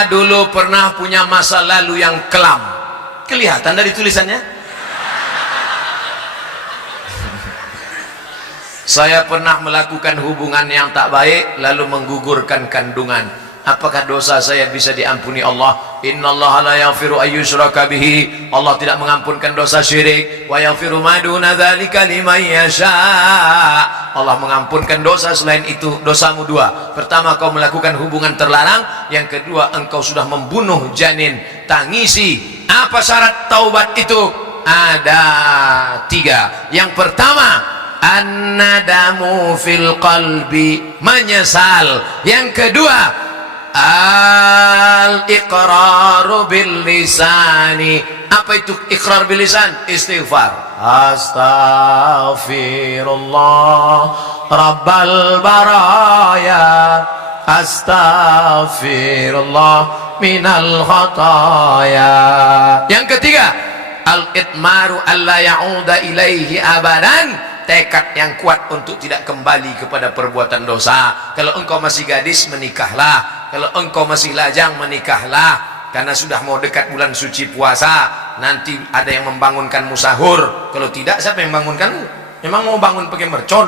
Anda dulu pernah punya masa lalu yang kelam? Kelihatan dari tulisannya. Saya pernah melakukan hubungan yang tak baik lalu menggugurkan kandungan. Apakah dosa saya bisa diampuni Allah? Innallaha la yaghfiru ayyushraka bihi. Allah tidak mengampunkan dosa syirik. Wa yaghfiru ma duna dzalika liman yasha. Allah mengampunkan dosa selain itu. Dosamu dua. Pertama, kau melakukan hubungan terlarang. Yang kedua, engkau sudah membunuh janin. Tangisi. Apa syarat taubat itu? Ada 3. Yang pertama, an-nadamu fil qalbi, menyesal. Yang kedua, al-iqraru bil lisani. Apa itu iqrar bil lisan? Istighfar. Astaghfirullah rabbal baraya, astaghfirullah minal khataya. Yang ketiga, al-itmaru alla ya'uda ilaihi abadan. Tekad yang kuat untuk tidak kembali kepada perbuatan dosa. Kalau engkau masih gadis, menikahlah. Kalau engkau masih lajang, menikahlah. Karena sudah mau dekat bulan suci puasa, nanti ada yang membangunkanmu sahur. Kalau tidak, siapa yang membangunkanmu? Memang mau bangun pakai mercon?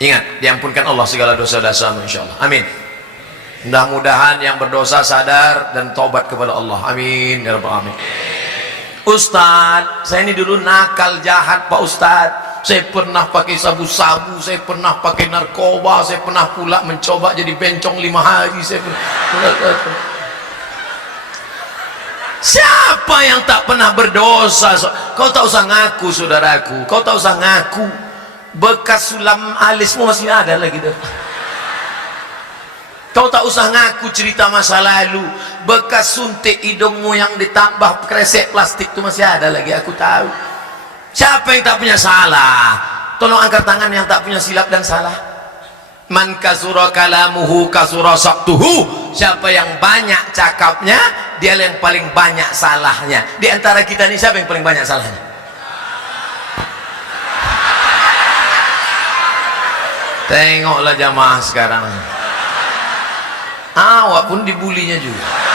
Ingat, diampunkan Allah segala dosa-dosamu, insyaallah. Amin. Mudah-mudahan yang berdosa sadar dan taubat kepada Allah. Amin ya rabbal alamin. Ustadz, saya ini dulu nakal jahat Pak Ustadz. Saya pernah pakai sabu-sabu, saya pernah pakai narkoba, saya pernah pula mencoba jadi bencong 5 hari. Siapa yang tak pernah berdosa? Kau tak usah ngaku, saudaraku. Kau tak usah ngaku. Bekas sulam alismu masih ada lagi tuh. Kau tak usah ngaku cerita masa lalu. Bekas suntik hidungmu yang ditambah kresek plastik itu masih ada lagi, aku tahu. Siapa yang tak punya salah? Tolong angkat tangan yang tak punya silap dan salah. Man kasura kalamuhu kasura saktuhu. Siapa yang banyak cakapnya, dia yang paling banyak salahnya. Di antara kita ini siapa yang paling banyak salahnya? Tengoklah jamaah sekarang. Awak pun dibulinya juga.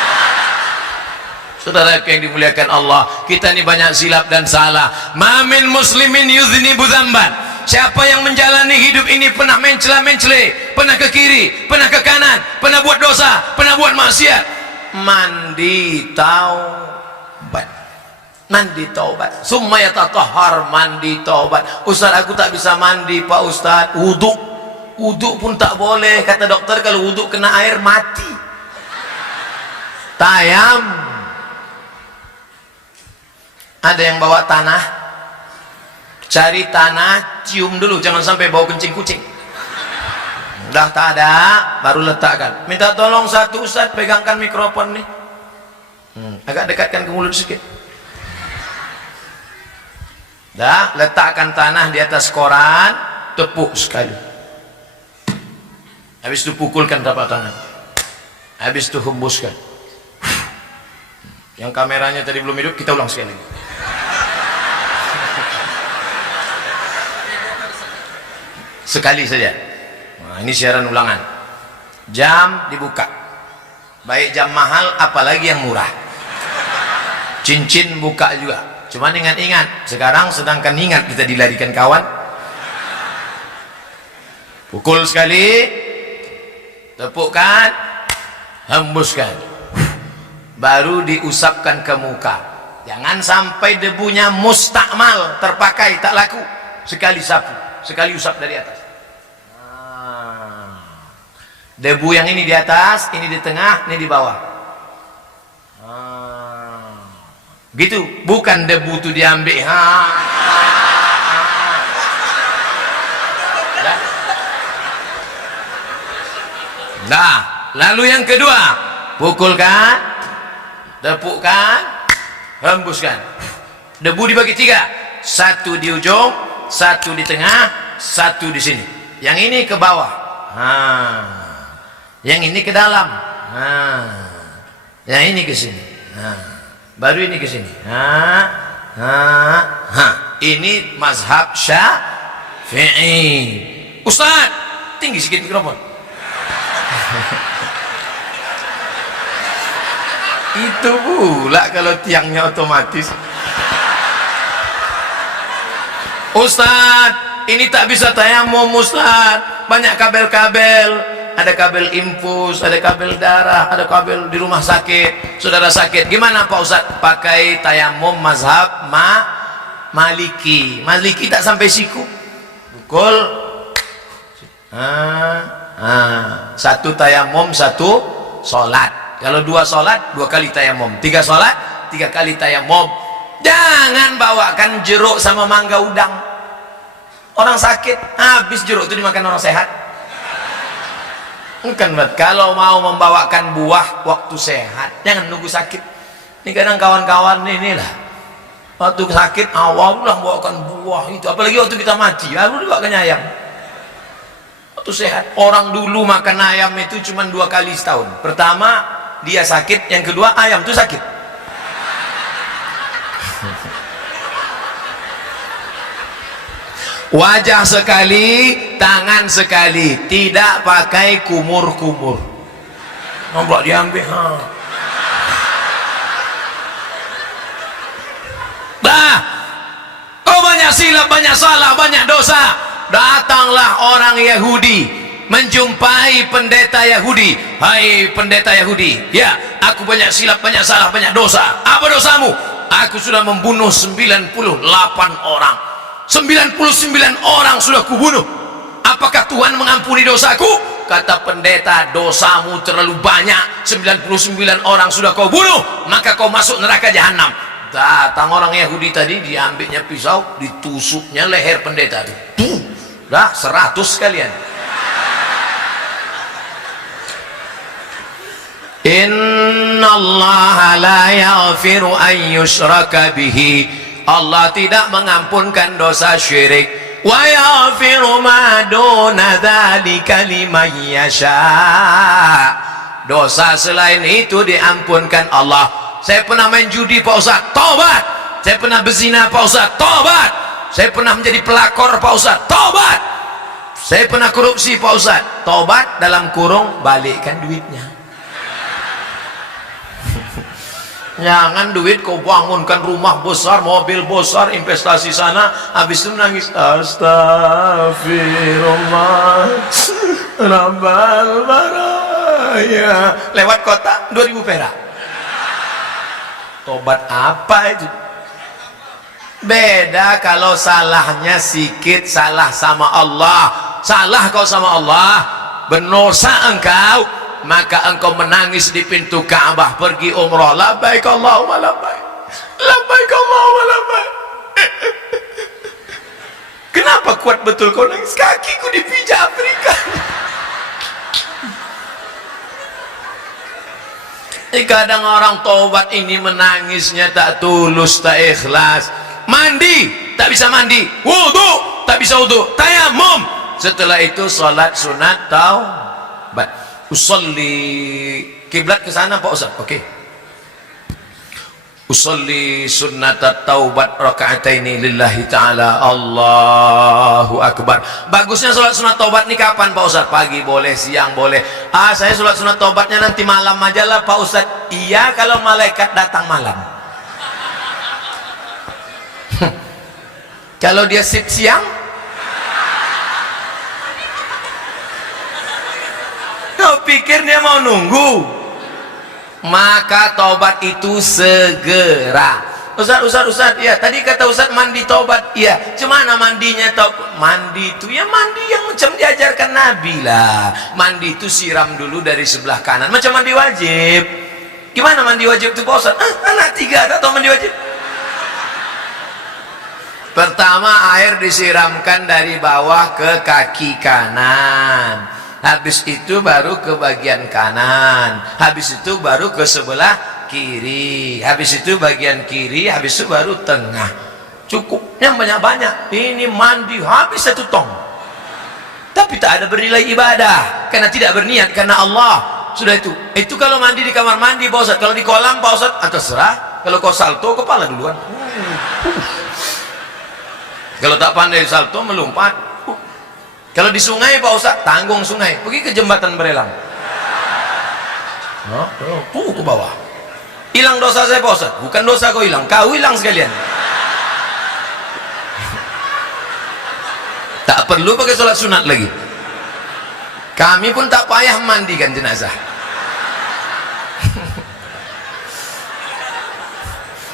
Saudara yang dimuliakan Allah, kita ini banyak silap dan salah. Mamin muslimin yudhnibu dzamban. Siapa yang menjalani hidup ini pernah mencela-mencele, pernah ke kiri, pernah ke kanan, pernah buat dosa, pernah buat maksiat, mandi taubat. Mandi taubat. Summa yatatahhar, mandi taubat. Ustaz, aku tak bisa mandi Pak Ustaz. Wuduk pun tak boleh, kata dokter. Kalau wuduk kena air mati. Tayam. Ada yang bawa tanah, cari tanah, cium dulu, jangan sampai bau kencing kucing. Udah tak ada, baru letakkan. Minta tolong satu Ustaz, pegangkan mikrofon nih. Agak dekatkan ke mulut sedikit. Dah, letakkan tanah di atas koran, tepuk sekali. Habis itu pukulkan tapak tangan. Habis itu hembuskan. Yang kameranya tadi belum hidup, kita ulang sekali lagi. Sekali saja. Nah, ini siaran ulangan. Jam dibuka. Baik jam mahal, apalagi yang murah. Cincin buka juga. Cuman ingat-ingat. Sekarang sedangkan ingat kita dilarikan kawan. Pukul sekali. Tepukkan, hembuskan, baru diusapkan ke muka. Jangan sampai debunya mustakmal, terpakai, tak laku. Sekali sapu, sekali usap dari atas. Debu yang ini di atas, ini di tengah, ini di bawah. Gitu, bukan debu itu diambil. Nah, lalu yang kedua, pukulkan, tepukkan, hembuskan. Debu dibagi 3, 1 di ujung, 1 di tengah, 1 di sini. Yang ini ke bawah, yang ini ke dalam, yang ini ke sini, baru ini ke sini. Ini mazhab Syafi'i. Ustaz, tinggi sedikit mikrofon. Itu pula kalau tiangnya otomatis. Ustadz, ini tak bisa tayamum Ustadz, banyak kabel-kabel, ada kabel infus, ada kabel darah, ada kabel di rumah sakit, saudara sakit, gimana Pak Ustadz? Pakai tayamum mazhab Maliki. Maliki tak sampai siku, pukul satu tayamum satu sholat. Kalau dua sholat 2 kali tayamum, 3 sholat 3 kali tayamum. Jangan bawakan jeruk sama mangga udang. Orang sakit habis jeruk itu dimakan orang sehat. Bukan, kalau mau membawakan buah waktu sehat, jangan nunggu sakit. Ini kadang kawan-kawan inilah waktu sakit awal udah bawakan buah itu, apalagi waktu kita mati lalu dibawakan ayam. Waktu sehat, orang dulu makan ayam itu cuma 2 kali setahun. Pertama dia sakit, yang kedua ayam itu sakit. Wajah sekali, tangan sekali, tidak pakai kumur-kumur. Nampak diambil, kau banyak silap, banyak salah, banyak dosa. Datanglah orang Yahudi menjumpai pendeta Yahudi. Hai pendeta Yahudi, ya, aku banyak silap, banyak salah, banyak dosa. Apa dosamu? Aku sudah membunuh 98 orang. 99 orang sudah kubunuh. Apakah Tuhan mengampuni dosaku? Kata pendeta, dosamu terlalu banyak. 99 orang sudah kau bunuh, maka kau masuk neraka jahanam. Datang orang Yahudi tadi, diambilnya pisau, ditusuknya leher pendeta itu. Dah 100 sekalian. Innallaha la yaghfiru an yushraka bihi. Allah tidak mengampunkan dosa syirik. Wa yaghfiru ma duna dzalika liman yasha. Dosa selain itu diampunkan Allah. Saya pernah main judi Pak Ustaz, tobat. Saya pernah berzina Pak Ustaz, tobat. Saya pernah menjadi pelakor Pak Ustaz, tobat. Saya pernah korupsi Pak Ustaz, tobat dalam kurung balikkan duitnya. Jangan duit kau bangunkan rumah besar, mobil besar, investasi sana, habis itu menangis astagfirullah rabbal baraya, lewat kota 2000 perak. Tobat apa itu? Beda kalau salahnya sikit, salah sama Allah. Salah kau sama Allah, berdosa engkau, maka engkau menangis di pintu Ka'bah pergi umrah, labbaik Allahumma labbaik, labbaik Allahumma labbaik. Kenapa kuat betul kau nangis? Kakiku dipijak Afrika. Kadang orang tobat ini menangisnya tak tulus, tak ikhlas. Mandi tak bisa mandi, wudu tak bisa wudu, tayamum, setelah itu salat sunat taubat. Usolli kiblat ke sana Pak Ustaz. Oke. Usolli sunnatat taubat raka'ataini lillahi ta'ala. Allahu akbar. Bagusnya salat sunat taubat nih kapan Pak Ustaz? Pagi boleh, siang boleh. Saya salat sunat taubatnya nanti malam aja lah Pak Ustaz. Iya, kalau malaikat datang malam. Kalau dia sip siang, kau pikir dia mau nunggu? Maka taubat itu segera. Ustaz, ya tadi kata Ustaz mandi taubat. Ya, cemana mandinya? Mandi itu ya mandi yang macam diajarkan Nabi lah. Mandi itu siram dulu dari sebelah kanan, macam mandi wajib. Gimana mandi wajib itu Pak Ustaz? Anak 3 tak tahu mandi wajib. Pertama air disiramkan dari bawah ke kaki kanan, habis itu baru ke bagian kanan, habis itu baru ke sebelah kiri, habis itu bagian kiri, habis itu baru tengah. Cukupnya banyak-banyak. Ini mandi habis 1 tong, tapi tak ada bernilai ibadah karena tidak berniat karena Allah. Sudah itu kalau mandi di kamar mandi Pak Ustaz. Kalau di kolam Pak Ustaz, terserah. Kalau kau salto kepala duluan. Kalau tak pandai salto melompat. Kalau di sungai Pak Ustaz, tanggung sungai, pergi ke jembatan Berelang, ke bawah. Hilang dosa saya Pak Ustaz. Bukan dosa kau hilang, kau hilang sekalian. Tak perlu pakai sholat sunat lagi. Kami pun tak payah mandikan jenazah.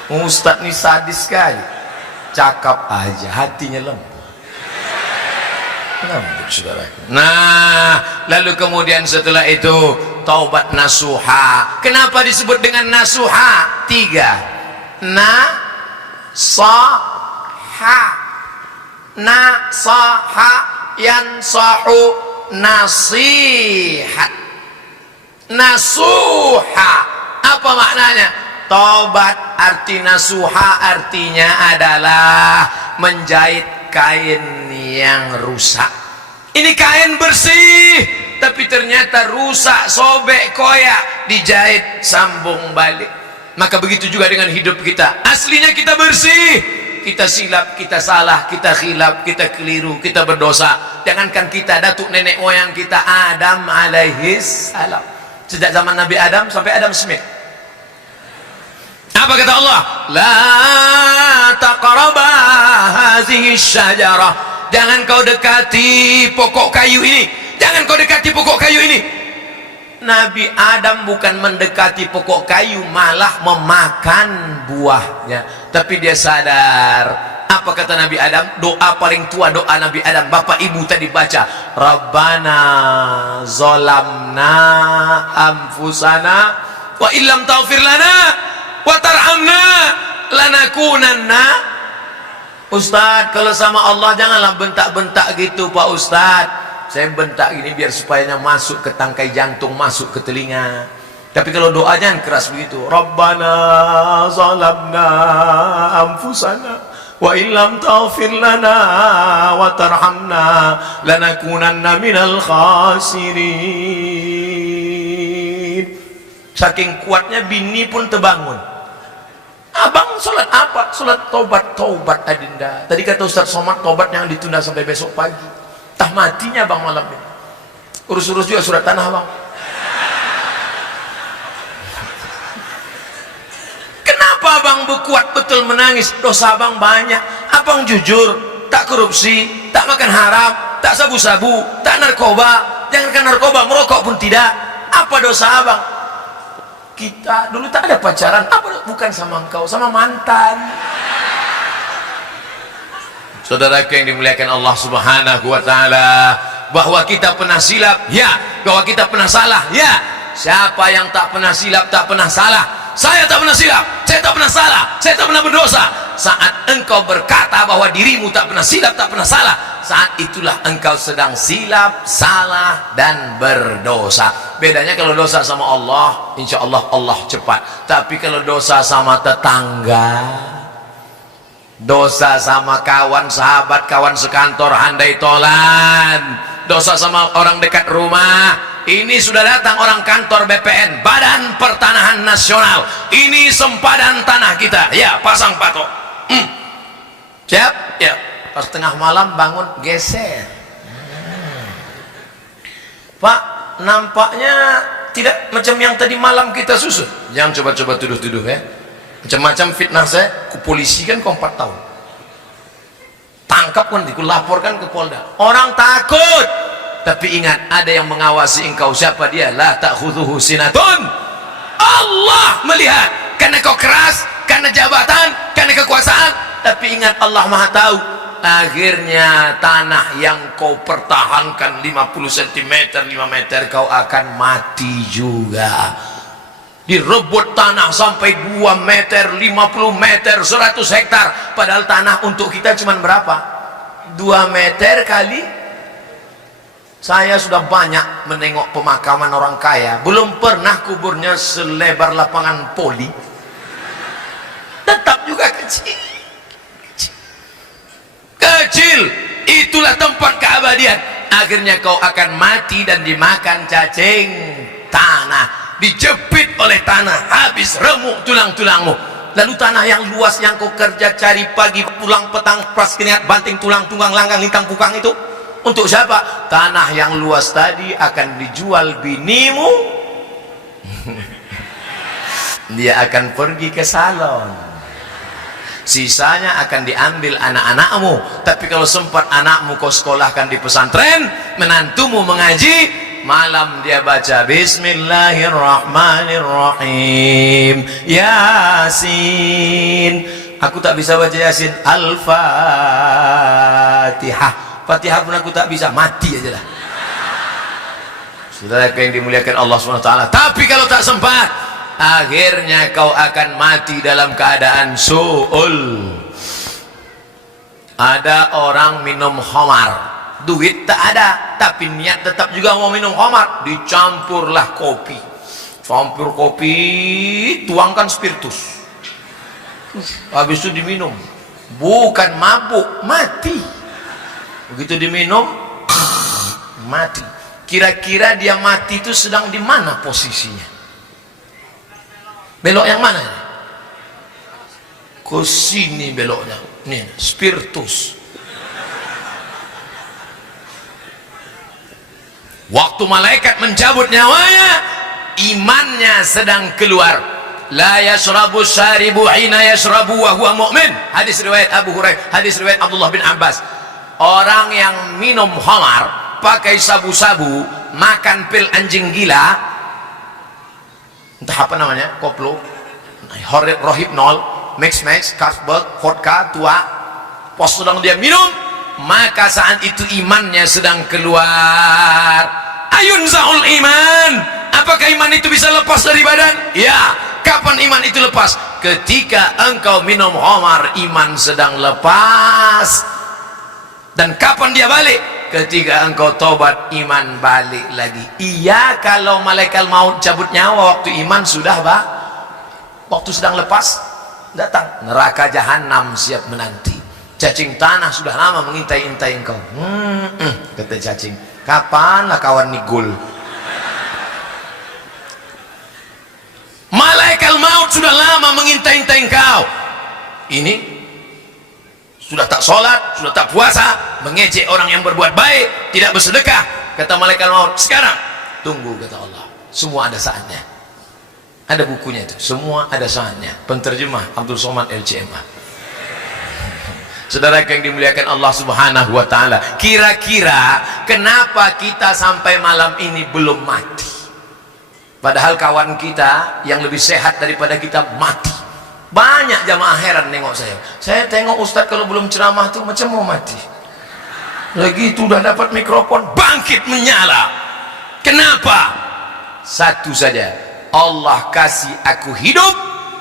Ustadz ini sadis sekali. Cakap aja, hatinya lembut. Lembut saudara. Nah, lalu kemudian setelah itu taubat nasuha. Kenapa disebut dengan nasuha? 3. Nasaha. Nasaha yansahu nasihat. Nasuha apa maknanya? Taubat arti nasuha artinya adalah menjahit kain yang rusak. Ini kain bersih tapi ternyata rusak, sobek, koyak, dijahit, sambung balik. Maka begitu juga dengan hidup kita. Aslinya kita bersih, kita silap, kita salah, kita khilaf, kita keliru, kita berdosa. Jangankan kita, datuk nenek moyang kita Adam alaihis salam, sejak zaman Nabi Adam sampai Adam Smith. Apa kata Allah? La taqraba hazihi syajarah. Jangan kau dekati pokok kayu ini. Jangan kau dekati pokok kayu ini. Nabi Adam bukan mendekati pokok kayu, malah memakan buahnya. Tapi dia sadar. Apa kata Nabi Adam? Doa paling tua doa Nabi Adam. Bapak ibu tadi baca, Rabbana zolamna anfusana wa illam taghfir lana wa tarhamna lanakunanna. Ustaz, kalau sama Allah janganlah bentak-bentak gitu Pak Ustaz. Saya bentak gini biar supayanya masuk ke tangkai jantung, masuk ke telinga. Tapi kalau doa jangan keras begitu. Rabbana zalamna anfusana wa illam taghfir lana wa tarhamna lanakunanna minal khasirin. Saking kuatnya bini pun terbangun. Abang sholat apa? Sholat taubat. Taubat adinda. Tadi kata Ustaz Somad, taubat yang ditunda sampai besok pagi. Tah matinya bang malam ini. Urus-urus juga surat tanah bang. Kenapa bang berkuat betul menangis? Dosa bang banyak. Abang jujur, tak korupsi, tak makan haram, tak sabu-sabu, tak narkoba. Jangankan narkoba, merokok pun tidak. Apa dosa abang? Kita dulu tak ada pacaran. Apa? Bukan sama engkau, sama mantan. Saudaraku yang dimuliakan Allah Subhanahu wa taala, bahwa kita pernah silap, ya. Bahwa kita pernah salah, ya. Siapa yang tak pernah silap, tak pernah salah? Saya tak pernah silap, saya tak pernah salah, saya tak pernah berdosa. Saat engkau berkata bahwa dirimu tak pernah silap, tak pernah salah, saat itulah engkau sedang silap, salah, dan berdosa. Bedanya kalau dosa sama Allah, insya Allah Allah cepat. Tapi kalau dosa sama tetangga, dosa sama kawan, sahabat, kawan sekantor, handai tolan, dosa sama orang dekat rumah, ini sudah datang orang kantor BPN, Badan Pertanahan Nasional, ini sempadan tanah kita, ya pasang patok, siap, ya, pas tengah malam bangun geser, Pak, nampaknya tidak macam yang tadi malam kita susun. Jangan coba-coba tuduh-tuduh ya. Macam-macam fitnah saya, ku polisi kan kau 4 tahun. Tangkap kan, ku laporkan ke Polda. Orang takut. Tapi ingat, ada yang mengawasi engkau. Siapa dia? La ta'khudhuhu sinatun. Allah melihat. Karena kau keras, karena jabatan, karena kekuasaan. Tapi ingat, Allah Maha tahu. Akhirnya tanah yang kau pertahankan 50 cm, 5 meter, kau akan mati juga. Direbut tanah sampai 2 meter, 50 meter, 100 hektar. Padahal tanah untuk kita cuma berapa? 2 meter kali. Saya sudah banyak menengok pemakaman orang kaya. Belum pernah kuburnya selebar lapangan poli. Tetap juga kecil. Kecil. Itulah tempat keabadian. Akhirnya kau akan mati dan dimakan cacing tanah. Dijepit oleh tanah, habis remuk tulang-tulangmu. Lalu tanah yang luas yang kau kerja cari pagi pulang petang pas keniat banting tulang tunggang langgang lintang pukang itu untuk siapa? Tanah yang luas tadi akan dijual binimu dia akan pergi ke salon, sisanya akan diambil anak-anakmu. Tapi kalau sempat anakmu kau sekolahkan di pesantren, menantumu mengaji, malam dia baca Bismillahirrahmanirrahim, Yasin. Aku tak bisa baca Yasin. Al-Fatihah, Fatihah pun aku tak bisa, mati aja lah. Saudara yang dimuliakan Allah SWT. Tapi kalau tak sempat, akhirnya kau akan mati dalam keadaan su'ul. Ada orang minum khamar, duit tak ada, tapi niat tetap juga mau minum khamar. Dicampurlah kopi, campur kopi, tuangkan spiritus, habis itu diminum. Bukan mabuk, mati. Begitu diminum, mati. Kira-kira dia mati itu sedang di mana posisinya? Belok yang mana? Ke sini beloknya. Nih, spiritus. Waktu malaikat mencabut nyawanya, imannya sedang keluar. La yashrabu syaribu hina yashrabu wa huwa mu'min. Hadis riwayat Abu Hurairah, hadis riwayat Abdullah bin Abbas. Orang yang minum khamar, pakai sabu-sabu, makan pil anjing gila, entah apa namanya, koplo, rohypnol, mix, Carlsberg, vodka, tua, pas sedang dia minum, maka saat itu imannya sedang keluar. Ayun za'ul iman. Apakah iman itu bisa lepas dari badan? Ya. Kapan iman itu lepas? Ketika engkau minum khamar, iman sedang lepas. Dan kapan dia balik? Ketika engkau tobat, iman balik lagi. Iya, kalau malaikat maut cabut nyawa waktu iman sudah waktu sedang lepas, datang neraka jahanam siap menanti. Cacing tanah sudah lama mengintai-intai engkau. Kata cacing, kapanlah kawan nigul? Malaikat maut sudah lama mengintai-intai engkau. Ini sudah tak sholat, sudah tak puasa, mengejek orang yang berbuat baik, tidak bersedekah. Kata malaikat maut, sekarang tunggu, kata Allah, semua ada saatnya. Ada bukunya itu, semua ada saatnya. Penterjemah Abdul Somad LCMA. Saudara yang dimuliakan Allah Subhanahu wa taala, kira-kira kenapa kita sampai malam ini belum mati? Padahal kawan kita yang lebih sehat daripada kita mati. Banyak jamaah heran nengok saya. Saya tengok Ustadz kalau belum ceramah tuh macam mau mati. Lagi itu udah dapat mikrofon, bangkit menyala. Kenapa? Satu saja, Allah kasih aku hidup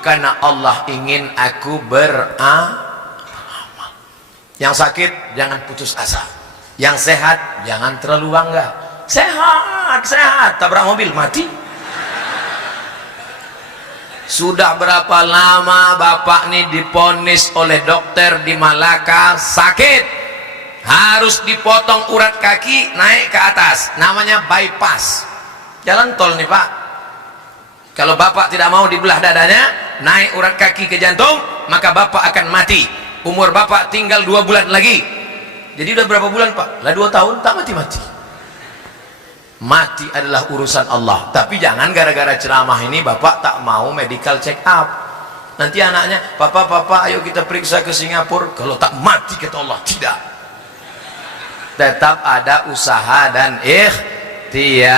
karena Allah ingin aku beramal. Yang sakit jangan putus asa, yang sehat jangan terlalu bangga. Sehat, tabrak mobil mati. Sudah berapa lama bapak nih diponis oleh dokter di Malaka sakit, harus dipotong urat kaki naik ke atas, namanya bypass, jalan tol nih pak. Kalau bapak tidak mau dibelah dadanya, naik urat kaki ke jantung, maka bapak akan mati. Umur bapak tinggal 2 bulan lagi. Jadi udah berapa bulan pak? Lah 2 tahun tak mati-mati. Mati adalah urusan Allah. Tapi jangan gara-gara ceramah ini bapak tak mau medical check up. Nanti anaknya, papa ayo kita periksa ke Singapura. Kalau tak mati kata Allah, tidak. Tetap ada usaha dan ikhtiar.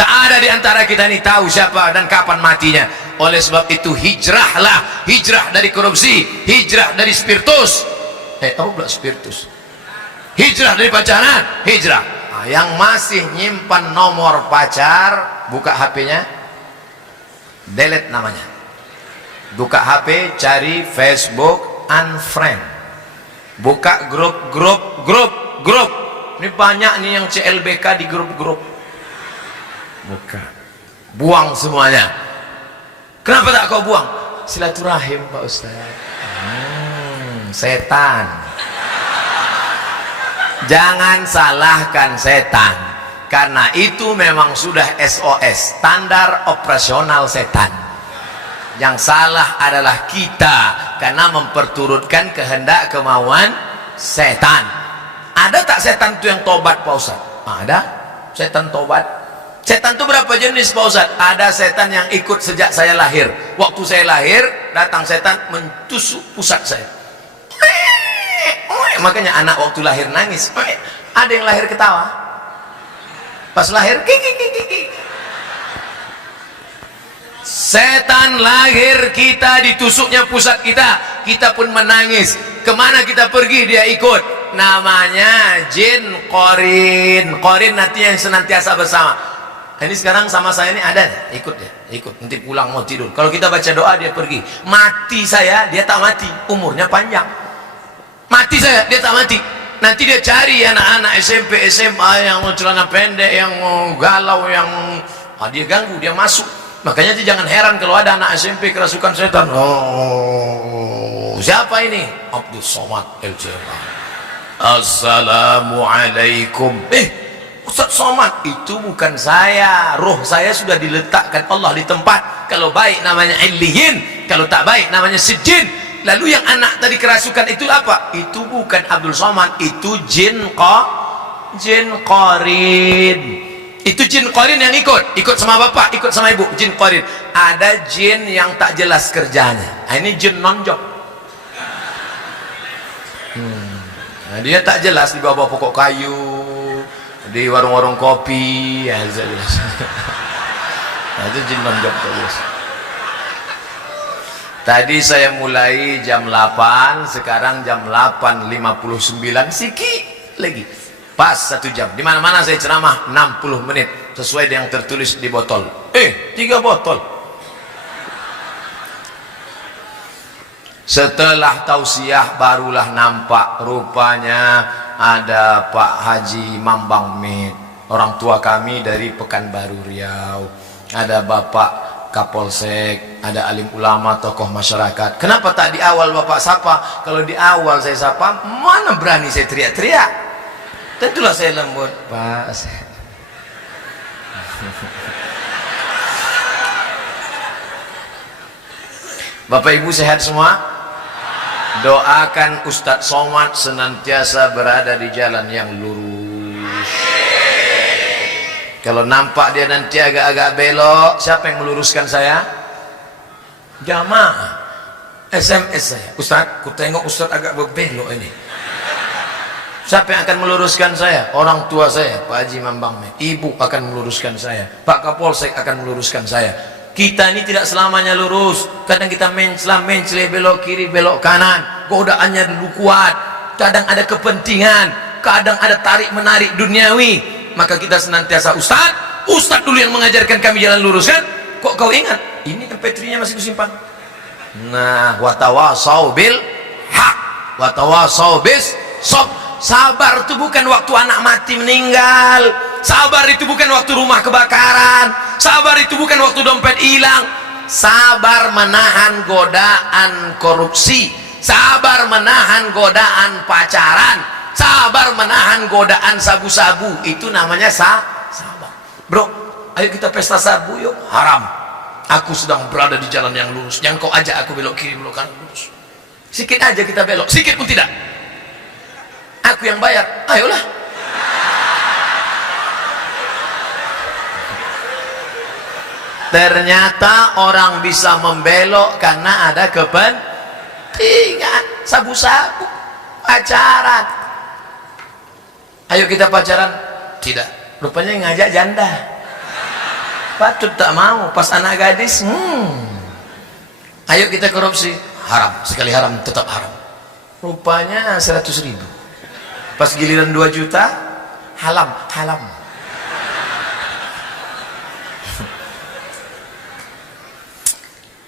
Tak ada di antara kita ini tahu siapa dan kapan matinya. Oleh sebab itu hijrahlah, hijrah dari korupsi, hijrah dari spiritus. Tahu belum spiritus? Hijrah dari pacaran, hijrah. Yang masih nyimpan nomor pacar, buka HP-nya, delete namanya. Buka HP, cari Facebook, unfriend. Buka grup. Ini banyak nih yang CLBK di grup-grup. Buka, buang semuanya. Kenapa tak kau buang? Silaturahim Pak Ustaz. Setan. Jangan salahkan setan, karena itu memang sudah SOS, standar operasional setan. Yang salah adalah kita, karena memperturutkan kehendak kemauan setan. Ada tak setan itu yang tobat Pak Ustaz? Ada setan tobat. Setan itu berapa jenis Pak Ustaz? Ada setan yang ikut sejak saya lahir. Waktu saya lahir, datang setan mentusuk pusat saya. Makanya anak waktu lahir nangis. Ada yang lahir ketawa. Pas lahir, kiki. Setan lahir, kita ditusuknya pusat kita. Kita pun menangis. Kemana kita pergi dia ikut. Namanya jin qarin. Qarin nanti yang senantiasa bersama. Ini sekarang sama saya ini ada, ikut ya, ikut. Nanti pulang mau tidur. Kalau kita baca doa dia pergi. Mati saya, dia tak mati. Umurnya panjang. Mati saya, dia tak mati. Nanti dia cari anak-anak SMP, SMA yang celana pendek, yang galau, yang dia ganggu, dia masuk. Makanya dia jangan heran kalau ada anak SMP kerasukan setan. Oh, siapa ini? Abdul Somad LCMA. Assalamualaikum. Ustaz Somad, itu bukan saya. Roh saya sudah diletakkan Allah di tempat. Kalau baik namanya Illiyin, kalau tak baik namanya Sijin. Lalu yang anak tadi kerasukan itu apa? Itu bukan Abdul Somad, itu jin qarin. Itu jin qarin yang ikut sama bapak, ikut sama ibu, jin qarin. Ada jin yang tak jelas kerjanya. Ini jin non-job. Nah, dia tak jelas di bawah pokok kayu, di warung-warung kopi, ya jelas. Nah, itu jin non-job jelas. Tadi saya mulai jam 8, sekarang jam 8.59, sikit lagi. Pas 1 jam. Di mana-mana saya ceramah 60 menit sesuai dengan yang tertulis di botol. 3 botol. Setelah tausiah barulah nampak rupanya ada Pak Haji Mambang Mit, orang tua kami dari Pekanbaru Riau. Ada Bapak Kapolsek, ada alim ulama, tokoh masyarakat. Kenapa tak di awal Bapak sapa? Kalau di awal saya sapa, mana berani saya teriak-teriak. Tentulah saya lembut, Pak. Bapak Ibu sehat semua? Doakan Ustadz Somad senantiasa berada di jalan yang lurus. Kalau nampak dia nanti agak-agak belok, siapa yang meluruskan saya? Jamaah. SMS saya, Ustadz, ku tengok Ustadz agak berbelok ini. Siapa yang akan meluruskan saya? Orang tua saya, Pak Haji Mambang Mit. Ibu akan meluruskan saya, Pak Kapolsek akan meluruskan saya. Kita ini tidak selamanya lurus. Kadang kita mencela, belok kiri, belok kanan. Godaannya dulu kuat. Kadang ada kepentingan, kadang ada tarik-menarik duniawi. Maka kita senantiasa Ustadz dulu yang mengajarkan kami jalan lurus kan? Kok kau ingat? Ini MP3-nya masih kusimpan. Nah, watawasau bil haq, watawasau bis sob. Sabar itu bukan waktu anak mati meninggal. Sabar itu bukan waktu rumah kebakaran. Sabar itu bukan waktu dompet hilang. Sabar menahan godaan korupsi. Sabar menahan godaan pacaran. Sabar menahan godaan sabu-sabu. Itu namanya sabar. Bro, ayo kita pesta sabu yuk. Haram. Aku sedang berada di jalan yang lurus. Yang kau ajak aku belok kiri, belok kanan, lurus. Sikit aja kita belok, sikit pun tidak. Aku yang bayar, ayolah. Ternyata orang bisa membelok karena ada kepentingan. Sabu-sabu, pacaran. Ayo kita pacaran. Tidak, rupanya yang ngajak janda. Patut tak mau, pas anak gadis. Ayo kita korupsi. Haram, sekali haram tetap haram. Rupanya 100.000. Pas giliran 2 juta, halam.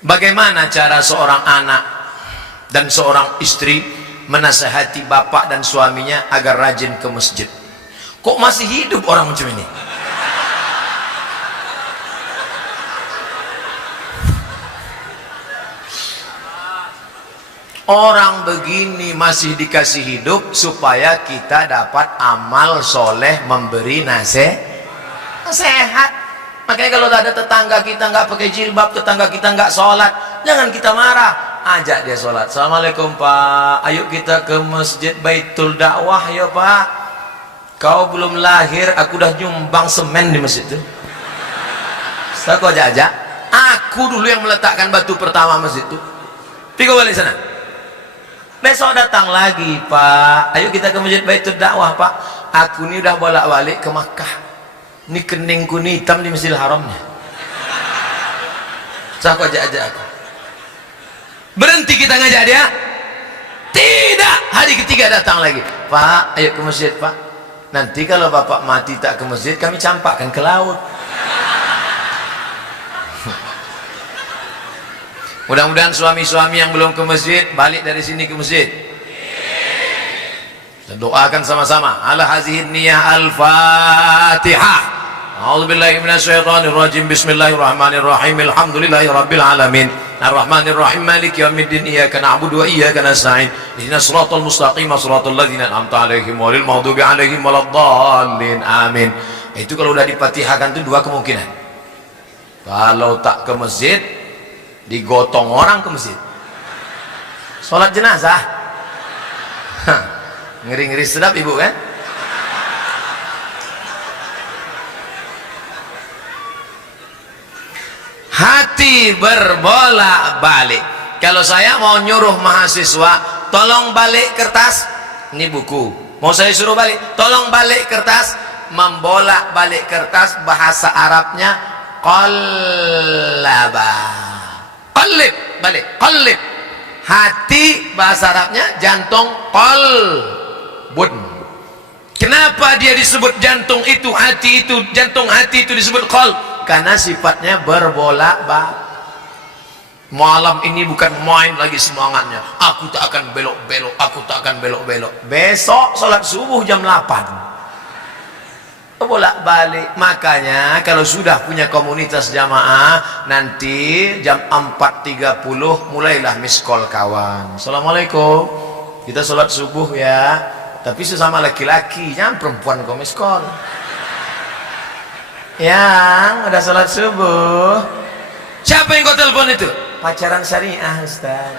Bagaimana cara seorang anak dan seorang istri menasihati bapak dan suaminya agar rajin ke masjid? Kok masih hidup orang macam ini? Orang begini masih dikasih hidup supaya kita dapat amal soleh memberi nasihat. Makanya kalau ada tetangga kita nggak pakai jilbab, tetangga kita nggak sholat, jangan kita marah. Ajak dia sholat. Assalamualaikum Pak, ayo kita ke masjid Baitul Dakwah ya Pak. Kau belum lahir, aku udah nyumbang semen di masjid itu. Saya kok ajak, aku dulu yang meletakkan batu pertama masjid itu. Tiga balik sana. Besok datang lagi, Pak. Ayo kita ke Masjid Baitul Dakwah, Pak. Aku ini udah bolak-balik ke Makkah. Ini keningku nih hitam di Masjidil Haramnya. Saya kok ajak aku. Berhenti kita ngajak dia. Tidak. Hari ketiga datang lagi. Pak, ayo ke masjid, Pak. Nanti kalau Bapak mati tak ke masjid, kami campakkan ke laut. Mudah-mudahan suami-suami yang belum ke masjid balik dari sini ke masjid. Kita doakan sama-sama. Ala hazihin niyah al-Fatihah. A'udzubillahi minasyaitonir rajim. Bismillahirrahmanirrahim. Alhamdulillahirabbil alamin. Ar-Rahmanir-Rahim. Maliki yaumiddin. Iyyaka na'budu wa iyyaka nasta'in. Ihdinas shiratal mustaqim, shiratal ladzina an'amta 'alaihim ghairil maghdubi 'alaihim waladdallin. Amin. Itu kalau udah dipatihahkan itu dua kemungkinan. Kalau tak ke masjid, digotong orang ke masjid. Sholat jenazah. Ngeri-ngeri sedap ibu kan? Hati berbolak-balik. Kalau saya mau nyuruh mahasiswa, tolong balik kertas. Ini buku. Mau saya suruh balik, tolong balik kertas. Membolak-balik kertas bahasa Arabnya qallaba. Qalib, balik, qalib. Hati bahasa Arabnya jantung, qalbun. Kenapa dia disebut jantung itu, hati itu, jantung hati itu disebut qalb? Karena sifatnya berbolak-balik. Malam ini bukan main lagi semangatnya. Aku tak akan belok-belok, aku tak akan belok-belok. Besok sholat subuh jam 8. Bolak-balik. Makanya kalau sudah punya komunitas jamaah, nanti jam 4.30 mulailah miss call kawan. Assalamualaikum, kita sholat subuh ya, tapi sesama laki-laki, jangan perempuan kok miss call. Yang udah sholat subuh, siapa yang kau telepon itu? Pacaran syariah, Ustaz.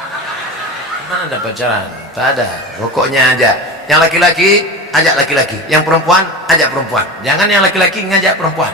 Mana ada pacaran? Tak ada, pokoknya aja. Yang laki-laki ajak laki-laki, yang perempuan ajak perempuan. Jangan yang laki-laki ngajak perempuan.